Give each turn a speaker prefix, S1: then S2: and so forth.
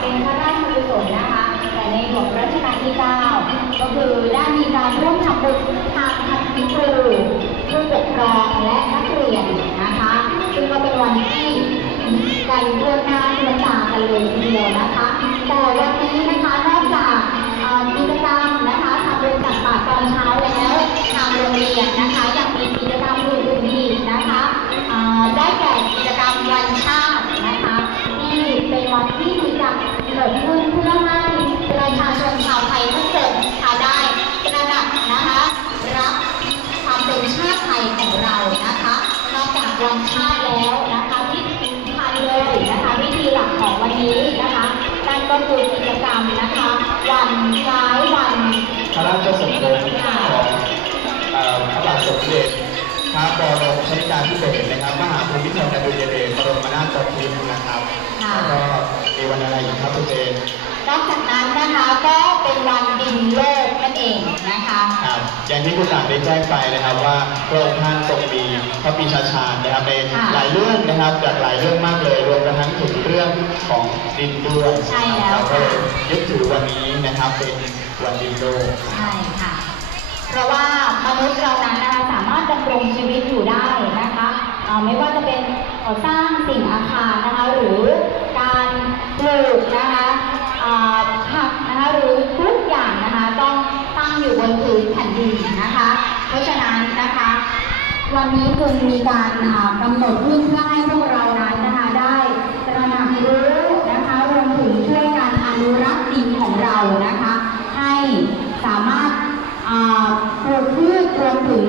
S1: เป็นพระราชกุศลนะคะ แต่ในหลวงรัชกาลที่ 9 ก็คือได้มีการร่วมทำบุญ รเกิดขึ้นเพื่อให้ประชาชนชาวไทยทุกคนค่ะได้ตระหนักนะคะรับความเป็นชาติไทยของเรานะคะนอกจากวันชาติแล้วนะคะที่สำคัญเลยนะคะวิธีหลักของวันนี้นะคะนั่นก็คือกิจกรรมนะคะวันคล้ายวัน
S2: พระราชสมภพของเอ่อพระบาทสมเด็จพระบรมชนกาธิเบศรนะครับมหาภูมิพลอดุลยเดชบรมนาถบพิตรนะครับ
S1: ค่ะ
S2: แล้วก็ มีวันอะไรอีกครับคุณเจน
S1: นอกจากนั้นนะคะก็เป็นวันดินโลกนั่นเองนะคะ
S2: ครับอย่างที่คุณหลานได้แจ้งไปนะครับว่าพระองค์ท่านทรงมีพระปีชาชาญนะครับเป็น
S1: ค่ะ
S2: หลายเรื่องนะครับจากหลายเรื่องมากเลย รวมกระทั่งถึงเรื่องของดินด้วย
S1: ใช่แล้ว
S2: เราก็เลย
S1: ค่ะ
S2: ยึดถือวันนี้นะครับเป็นวันดินโลก
S1: ใช่ค่ะ เพราะว่ามนุษย์เรานั้นนะคะสามารถดำรงชีวิตอยู่ได้นะคะเอ่อไม่ว่าจะเป็นก่อสร้างสิ่งอาคารนะคะหรือ วันนี้จึงมีการกำหนดขึ้นเพื่อให้พวกเรานั้นนะคะได้ตระหนักรู้นะคะรวมถึงช่วยการอนุรักษ์ดินของเรานะคะ ให้สามารถปลูกพืชรวมถึง